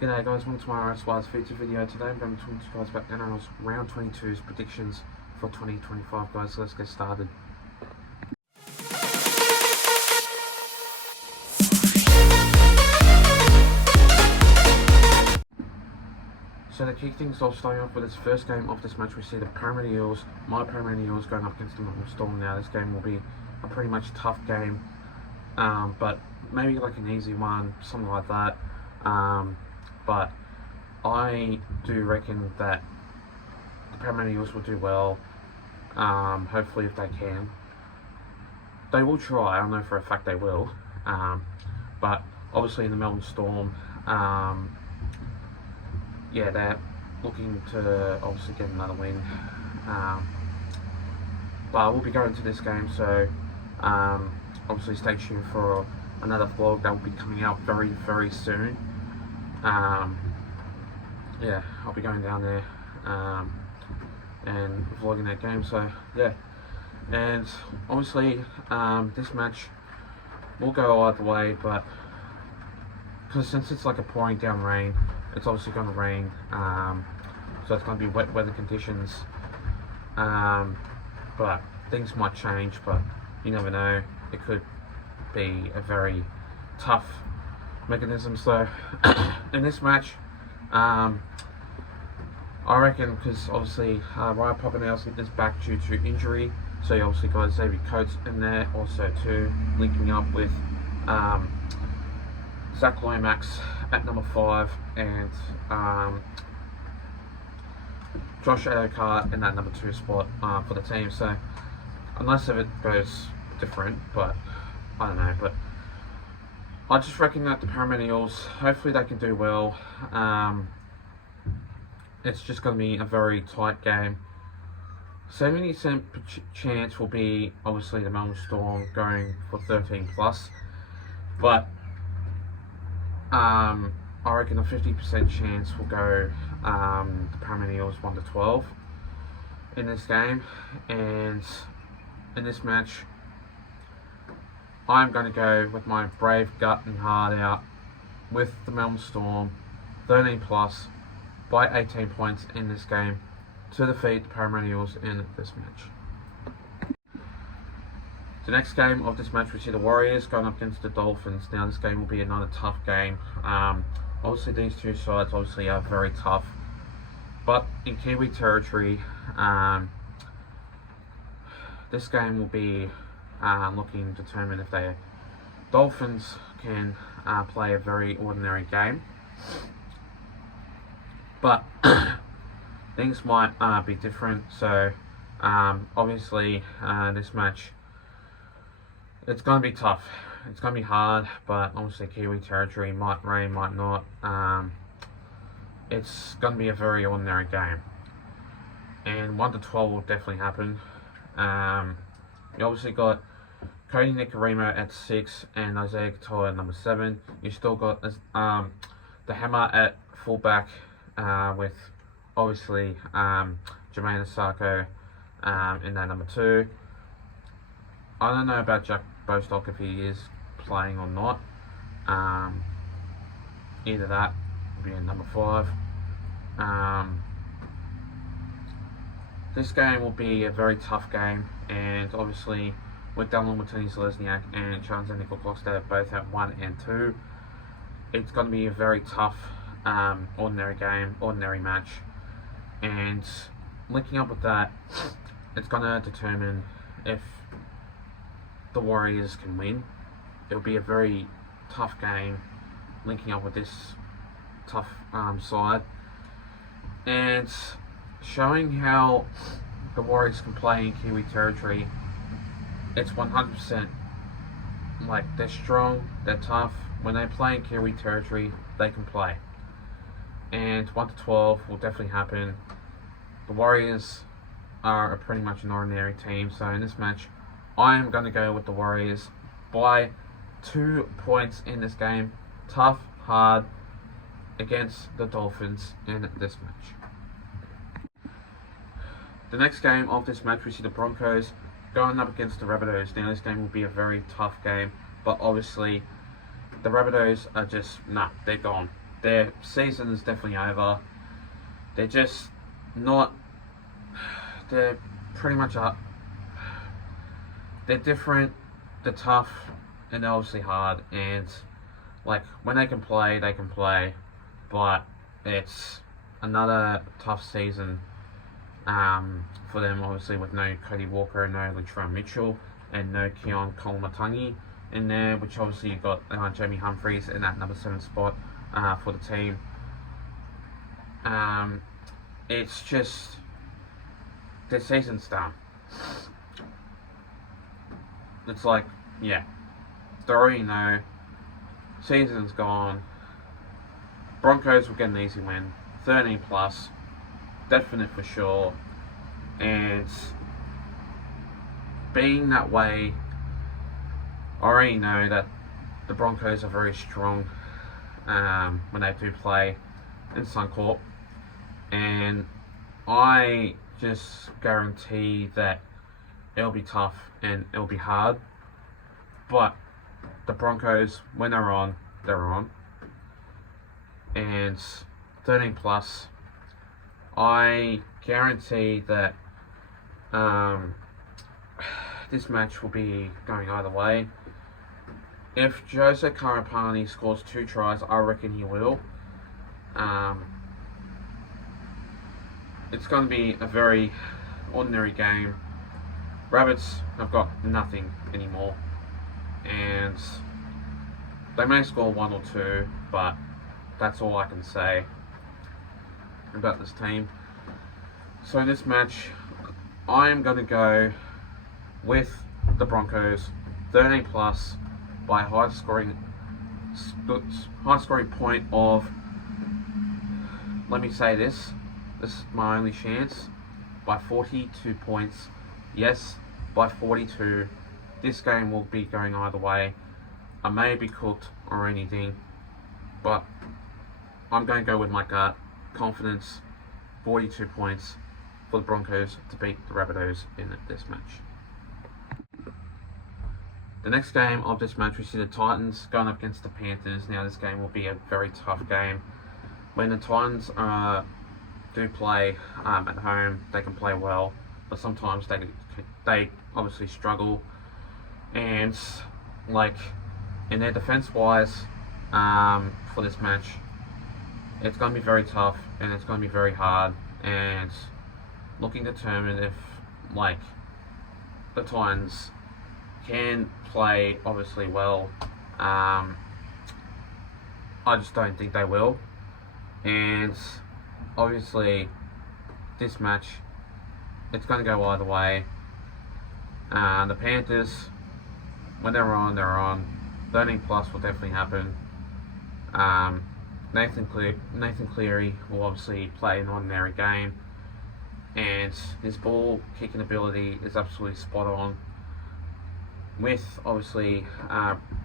G'day guys, welcome to my Nrl Squad's feature video. Today I'm going to talk to you guys about Nrl's Round 22's predictions for 2025 guys, so let's get started. So to kick things off, starting off with this first game of this match, we see the Parramatta Eels, my Parramatta Eels, going up against the Melbourne Storm. Now this game will be a pretty much tough game, but maybe like an easy one, something like that. But I do reckon that the Parramatta Eels will do well, hopefully if they can. They will try, I know for a fact they will, but obviously in the Melbourne Storm, yeah, they're looking to obviously get another win, but we'll be going to this game, so obviously stay tuned for another vlog that will be coming out very, very soon. Yeah, I'll be going down there and vlogging that game, so yeah. And obviously this match will go either way, but because since it's like a pouring down rain, it's obviously going to rain, so it's going to be wet weather conditions, but things might change, but you never know, it could be a very tough mechanism. So in this match, I reckon, because obviously Ryan Papenhuyzen is back due to injury, so you obviously got Xavier Coates in there also too, linking up with Zach Lomax at number 5 and Josh Adokar in that number 2 spot for the team. So unless if it goes different, but I don't know, but I just reckon that the Parramatta Eels, hopefully they can do well. It's just going to be a very tight game. 70% chance will be obviously the Melbourne Storm going for 13 plus, but I reckon a 50% chance will go the Parramatta Eels 1-12 in this game. And in this match, I'm going to go with my brave gut and heart out with the Melbourne Storm 13 plus by 18 points in this game to defeat the Parramatta Eels in this match. The next game of this match, we see the Warriors going up against the Dolphins. Now this game will be another tough game. Obviously these two sides obviously are very tough, but in Kiwi territory, this game will be looking to determine if the Dolphins can play a very ordinary game, but things might be different. So obviously this match, it's going to be tough, it's going to be hard, but obviously Kiwi territory, might rain, might not. It's going to be a very ordinary game, and 1-12 will definitely happen. You obviously got Cody Nicarimo at 6 and Isaiah Katoa at number 7. You still got the Hammer at fullback with obviously Jermaine Asako in that number 2. I don't know about Jack Bostock if he is playing or not. Either that would be in number 5. This game will be a very tough game, and obviously with Dallin Watene-Zelezniak and Charles Nickel-Clockstead both at 1 and 2, it's going to be a very tough ordinary game, ordinary match. And linking up with that, it's going to determine if the Warriors can win. It'll be a very tough game linking up with this tough side, and showing how the Warriors can play in Kiwi territory. It's 100% like they're strong, they're tough. When they play in Kiwi territory, they can play. And 1-12 will definitely happen. The Warriors are pretty much an ordinary team, so in this match, I am going to go with the Warriors by 2 points in this game. Tough, hard, against the Dolphins in this match. The next game of this match, we see the Broncos going up against the Rabbitohs. Now this game will be a very tough game, but obviously the Rabbitohs are just, they're gone. their season is definitely over. They're just not. They're pretty much up. They're different. They're tough, and they're obviously hard. And like when they can play, they can play. But it's another tough season for them, obviously, with no Cody Walker, no Latrell Mitchell, and no Keon Kolomatangi in there, which obviously you've got Jamie Humphries in that number 7 spot for the team. It's just their season's done. It's like, yeah, they already know season's gone. Broncos will get an easy win, 13 plus, definite for sure. And being that way, I already know that the Broncos are very strong when they do play in Suncorp, and I just guarantee that it'll be tough and it'll be hard. But the Broncos, when they're on, and 13 plus, I guarantee that this match will be going either way. If Jose Karapani scores 2 tries, I reckon he will. It's going to be a very ordinary game. Rabbits have got nothing anymore, and they may score 1 or 2, but that's all I can say about this team. So in this match, I am going to go with the Broncos, 13 plus, by high scoring point of, let me say this is my only chance, by 42 points. Yes, by 42. This game will be going either way. I may be cooked or anything, but I'm going to go with my gut. Confidence, 42 points for the Broncos to beat the Rabbitohs in this match. The next game of this match, we see the Titans going up against the Panthers. Now this game will be a very tough game. When the Titans do play at home, they can play well, but sometimes they obviously struggle. And like in their defense wise, for this match, it's going to be very tough and it's going to be very hard. And looking to determine if like the Titans can play obviously well. I just don't think they will. And obviously this match, it's going to go either way. The Panthers, when they're on, 13 plus will definitely happen. Nathan Cleary will obviously play an ordinary game, and his ball kicking ability is absolutely spot on. With obviously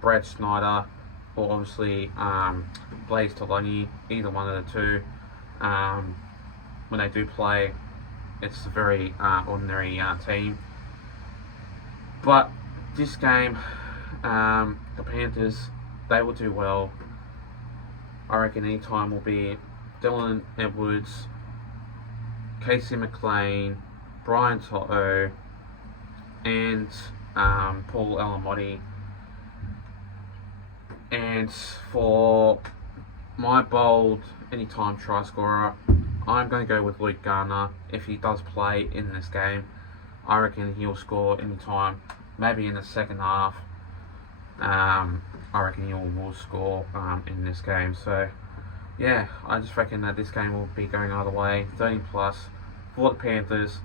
Brad Snyder or obviously Blaze Talangi, either one of the two, when they do play, it's a very ordinary team. But this game, the Panthers, they will do well. I reckon any time will be Dylan Edwards, Casey McLean, Brian To'o, and Paul Alamotti. And for my bold anytime try scorer, I'm going to go with Luke Garner. If he does play in this game, I reckon he'll score anytime, maybe in the second half. I reckon he will score in this game. So yeah, I just reckon that this game will be going either way. 13 plus for the Panthers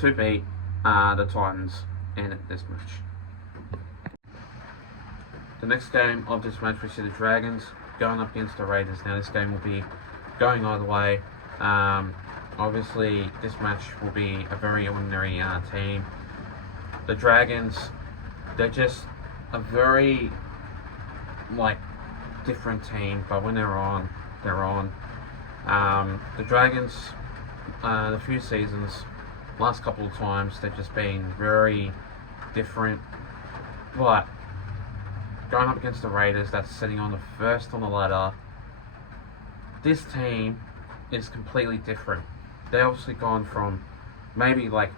to beat the Titans in this match. The next game of this match, we see the Dragons going up against the Raiders. Now this game will be going either way. Obviously this match will be a very ordinary team. The Dragons, they're just a very different team, but when they're on, they're on. The Dragons, the few seasons, last couple of times, they've just been very different. But going up against the Raiders, that's sitting on the first on the ladder, this team is completely different. They've obviously gone from maybe like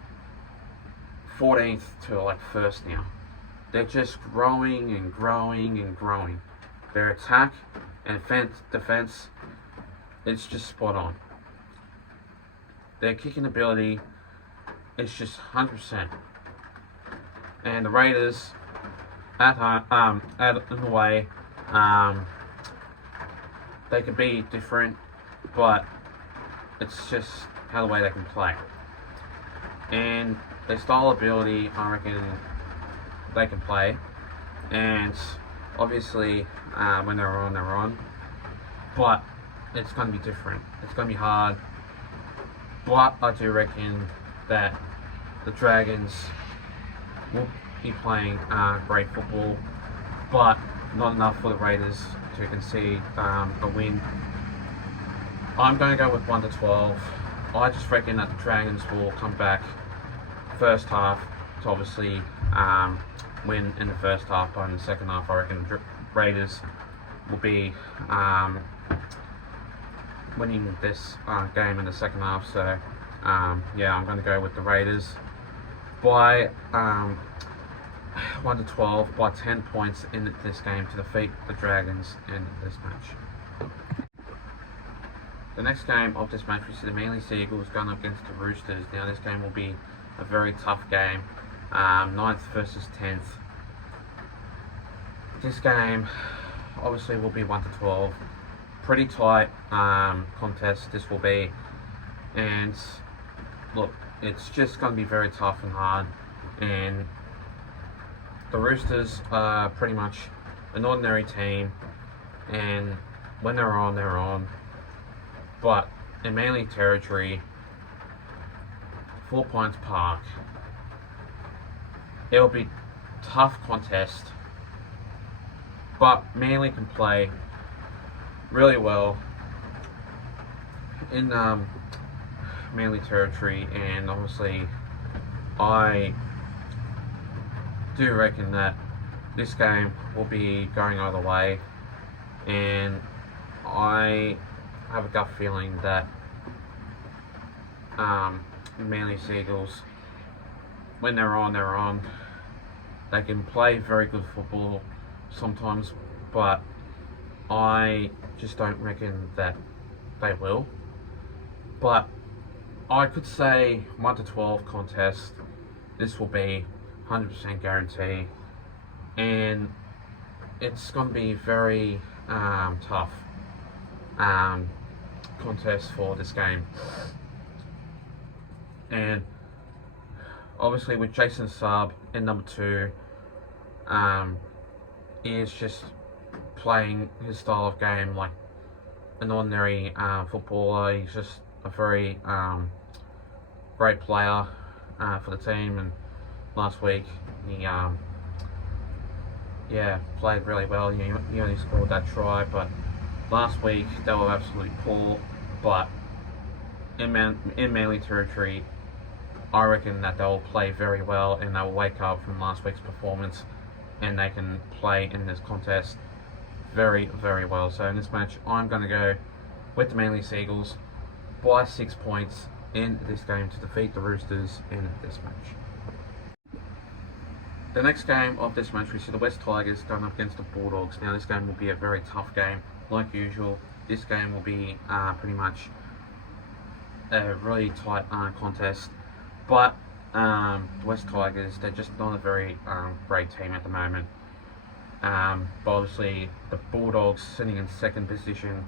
14th to like first now. They're just growing and growing and growing. Their attack and defense, it's just spot on. Their kicking ability is just 100%. And the Raiders at home, in the way, they can be different, but it's just how the way they can play. And their style ability, I reckon they can play. And obviously, when they're on. But it's going to be different. It's going to be hard. But I do reckon that the Dragons will be playing great football, but not enough for the Raiders to concede a win. I'm going to go with 1-12. I just reckon that the Dragons will come back first half to obviously win in the first half, but in the second half I reckon the Raiders will be winning this game in the second half. So yeah, I'm going to go with the Raiders by 1-12 by 10 points in this game to defeat the Dragons in this match. The next game of this match, we see the Manly Seagulls going up against the Roosters. Now this game will be a very tough game, 9th versus 10th. This game obviously will be 1-12. Pretty tight contest this will be, and look, it's just going to be very tough and hard. And the Roosters are pretty much an ordinary team, and when they're on, they're on. But in Manly territory, 4 Points Park, it'll be tough contest, but Manly can play really well in Manly territory, and obviously I do reckon that this game will be going either way, and I have a gut feeling that Manly Seagulls, when they're on, they can play very good football sometimes, but I just don't reckon that they will. But I could say 1-12 contest, this will be 100% guarantee, and it's going to be very tough contest for this game. And obviously with Jason Saab in number 2, he is just playing his style of game like an ordinary footballer. He's just a very great player for the team, and last week he played really well. He only scored that try, but last week they were absolutely poor. But in Manly territory, I reckon that they'll play very well, and they'll wake up from last week's performance, and they can play in this contest very, very well. So in this match, I'm going to go with the Manly Seagulls by 6 points in this game to defeat the Roosters in this match. The next game of this match, we see the West Tigers going up against the Bulldogs. Now this game will be a very tough game, like usual. This game will be pretty much a really tight contest, but the West Tigers, they're just not a very great team at the moment. But obviously the Bulldogs sitting in second position,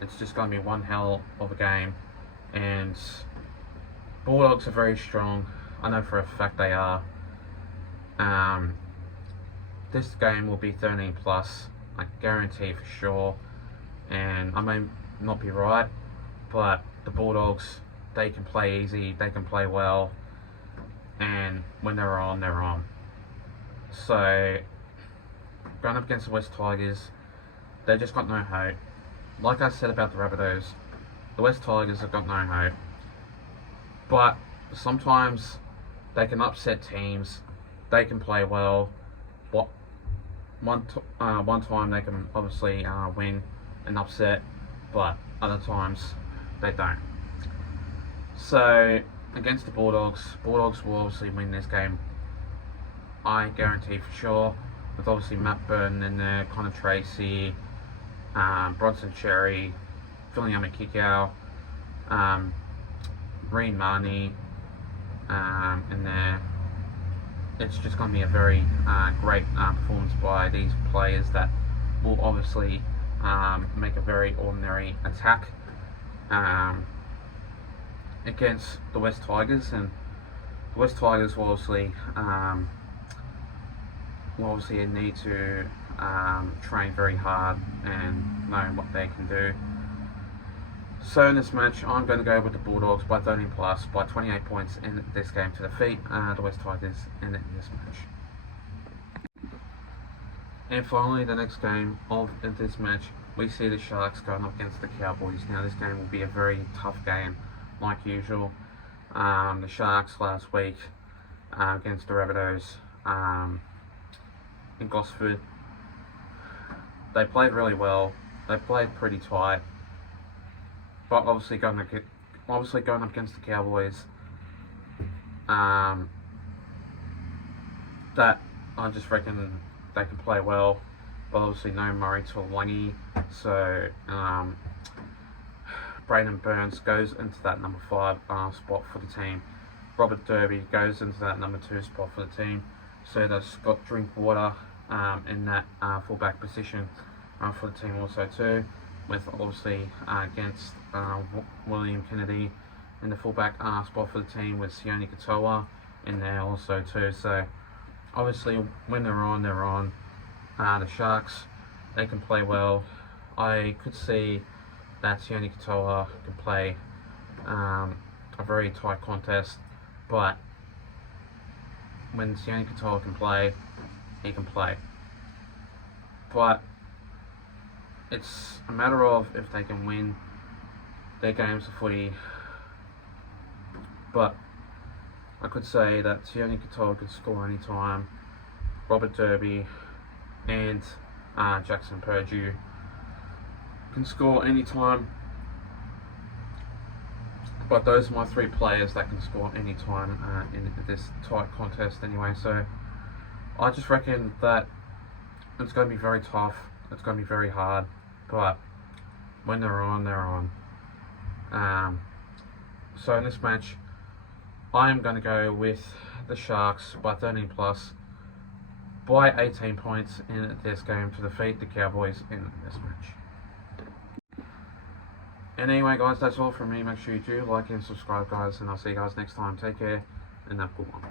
it's just going to be one hell of a game, and Bulldogs are very strong. I know for a fact they are. This game will be 13 plus, I guarantee for sure, and I may not be right, but the Bulldogs, they can play easy, they can play well, and when they're on, they're on. So, going up against the West Tigers, they just got no hope. Like I said about the Rabbitohs, the West Tigers have got no hope. But sometimes they can upset teams, they can play well. One time they can obviously win an upset, but other times they don't. So against the Bulldogs will obviously win this game. I guarantee for sure. With obviously Matt Burton in there, Connor Tracy, Bronson Cherry, Filiama Kikau, Reen Marnie in there. It's just going to be a very great performance by these players that will obviously make a very ordinary attack against the West Tigers, and the West Tigers will obviously need to train very hard and know what they can do. So in this match, I'm going to go with the Bulldogs by 13 plus by 28 points in this game to defeat the West Tigers in this match. And finally, the next game of this match, we see the Sharks going up against the Cowboys. Now this game will be a very tough game, like usual. The Sharks last week against the Rabbitohs in Gosford, they played really well. They played pretty tight, but obviously going up against the Cowboys, that I just reckon they can play well. But obviously no Murray Taulagi, so Braden Burns goes into that number 5 spot for the team. Robert Derby goes into that number 2 spot for the team. So does Scott Drinkwater in that fullback position for the team also too, with obviously against William Kennedy in the fullback spot for the team, with Sione Katoa in there also too. So obviously when they're on, they're on. The Sharks, they can play well. I could see that Sione Katoa can play a very tight contest, but when Sione Katoa can play, he can play. But it's a matter of if they can win their games of footy. But I could say that Sione Katoa could score any time. Robert Derby and Jackson Purdue can score any time. But those are my 3 players that can score any time in this tight contest anyway. So I just reckon that it's going to be very tough. It's going to be very hard. But when they're on, they're on. So in this match, I am going to go with the Sharks by 13 plus by 18 points in this game to defeat the Cowboys in this match. And anyway guys, that's all from me. Make sure you do like and subscribe guys, and I'll see you guys next time. Take care and have a good one.